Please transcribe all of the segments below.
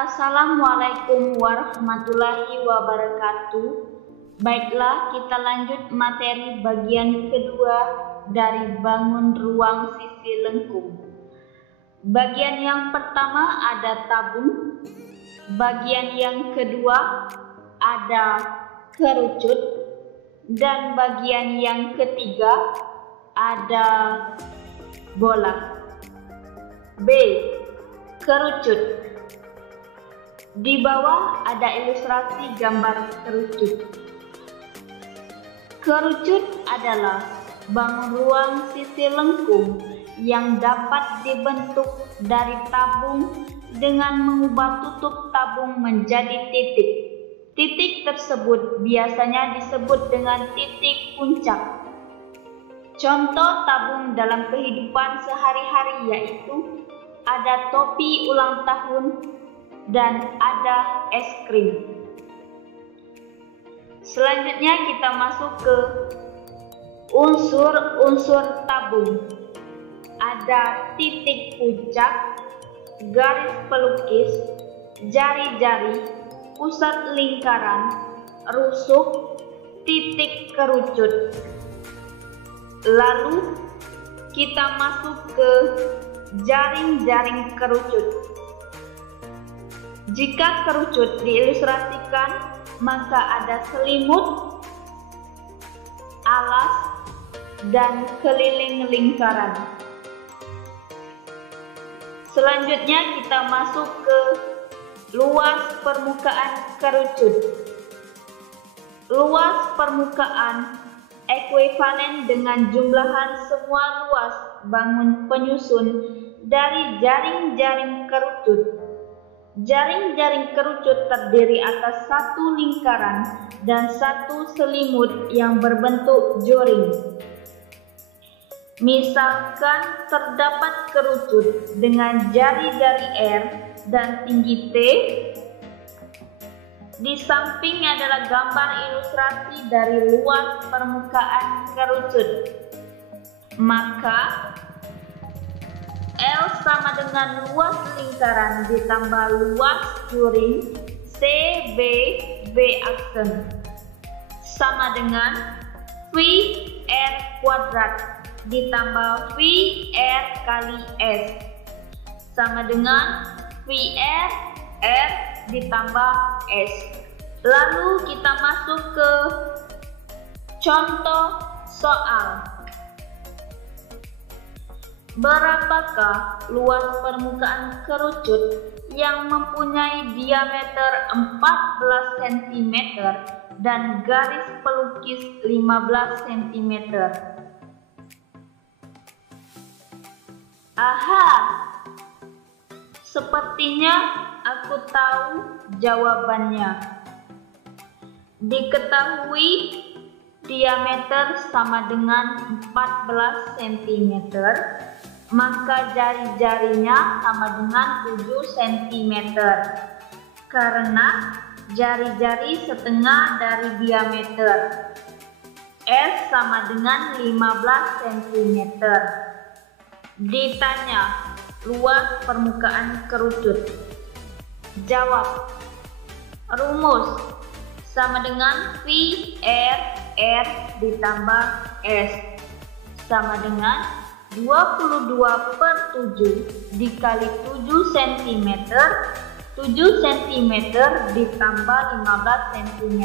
Assalamualaikum warahmatullahi wabarakatuh. Baiklah, kita lanjut materi bagian kedua dari bangun ruang sisi lengkung. Bagian yang pertama ada tabung. Bagian yang kedua ada kerucut. Dan bagian yang ketiga ada bola. B. Kerucut. Di bawah ada ilustrasi gambar kerucut. Kerucut adalah bangun ruang sisi lengkung yang dapat dibentuk dari tabung dengan mengubah tutup tabung menjadi titik. Titik tersebut biasanya disebut dengan titik puncak. Contoh tabung dalam kehidupan sehari-hari yaitu ada topi ulang tahun dan ada es krim. Selanjutnya kita masuk ke unsur-unsur tabung. Ada titik puncak, garis pelukis, jari-jari, pusat lingkaran, rusuk, titik kerucut. Lalu kita masuk ke jaring-jaring kerucut. Jika kerucut diilustrasikan, maka ada selimut, alas, dan keliling lingkaran. Selanjutnya kita masuk ke luas permukaan kerucut. Luas permukaan ekuivalen dengan jumlahan semua luas bangun penyusun dari jaring-jaring kerucut. Jaring-jaring kerucut terdiri atas satu lingkaran dan satu selimut yang berbentuk joring. Misalkan terdapat kerucut dengan jari-jari R dan tinggi T. Di samping adalah gambar ilustrasi dari luas permukaan kerucut. Maka L sama dengan luas lingkaran ditambah luas joring CB B aksen sama dengan VR kuadrat ditambah VR kali S sama dengan VR R ditambah S. Lalu kita masuk ke contoh soal. Berapakah luas permukaan kerucut yang mempunyai diameter 14 cm dan garis pelukis 15 cm? Aha, sepertinya aku tahu jawabannya. Diketahui diameter sama dengan 14 cm, maka jari-jarinya sama dengan 7 cm. Karena jari-jari setengah dari diameter. S sama dengan 15 cm. Ditanya, luas permukaan kerucut. Jawab. Rumus sama dengan VR R ditambah S sama dengan 22/7 dikali 7 cm. 7 cm ditambah 15 cm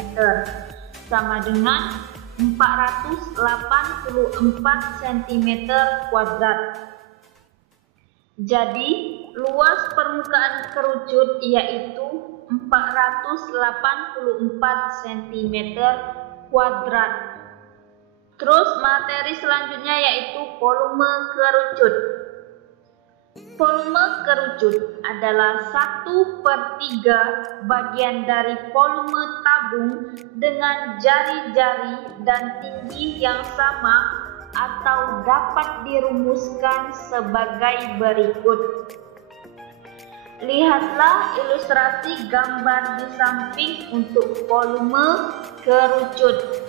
sama dengan 484 cm kuadrat. Jadi luas permukaan kerucut yaitu 484 cm kuadrat. Terus materi selanjutnya yaitu volume kerucut. Volume kerucut adalah 1/3 bagian dari volume tabung dengan jari-jari dan tinggi yang sama atau dapat dirumuskan sebagai berikut. Lihatlah ilustrasi gambar di samping untuk volume kerucut.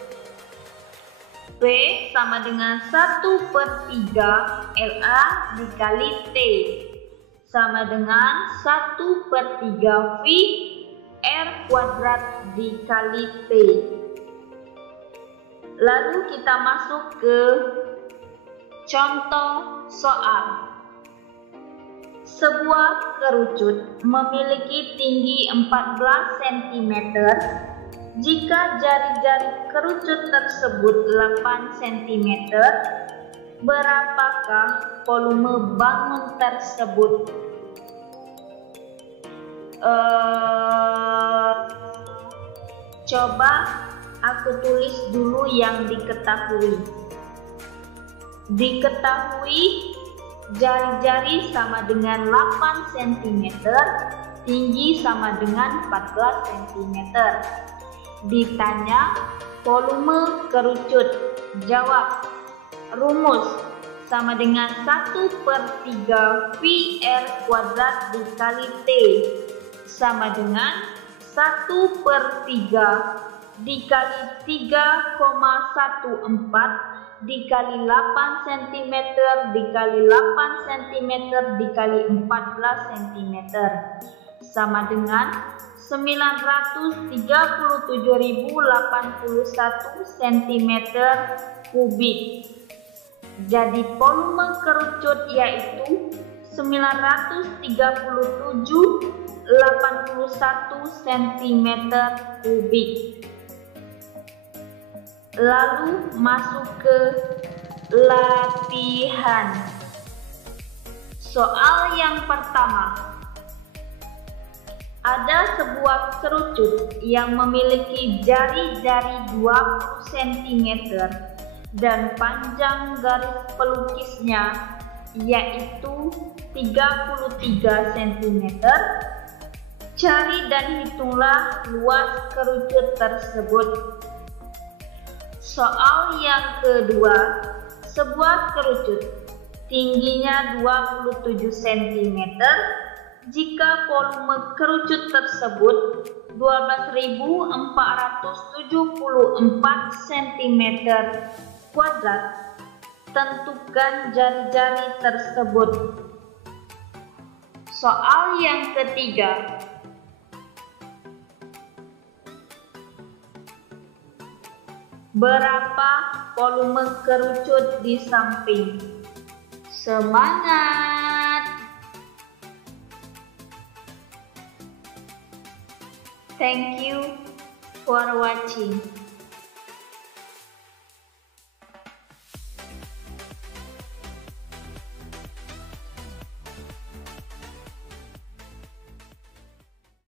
P sama dengan 1/3 LA dikali T sama dengan 1/3 V R kuadrat dikali T. Lalu kita masuk ke contoh soal. Sebuah kerucut memiliki tinggi 14 cm jika jari-jari kerucut tersebut 8 cm. Berapakah volume bangun tersebut? Coba aku tulis dulu yang diketahui. Diketahui jari-jari sama dengan 8 cm, tinggi sama dengan 14 cm. Ditanya volume kerucut. Jawab. Rumus sama dengan 1/3 V R kuadrat dikali T sama dengan 1/3 dikali 3,14 dikali 8 cm dikali 8 cm dikali 14 cm sama dengan 937.081 cm kubik. Jadi volume kerucut yaitu 937,81 cm kubik. Lalu masuk ke latihan. Soal yang pertama. Ada sebuah kerucut yang memiliki jari-jari 20 cm dan panjang garis pelukisnya yaitu 33 cm. Cari dan hitunglah luas kerucut tersebut. Soal yang kedua, sebuah kerucut tingginya 27 cm jika volume kerucut tersebut 12.474 cm kuadrat. Tentukan jari-jari tersebut. Soal yang ketiga. Berapa volume kerucut di samping? Semangat! Thank you for watching.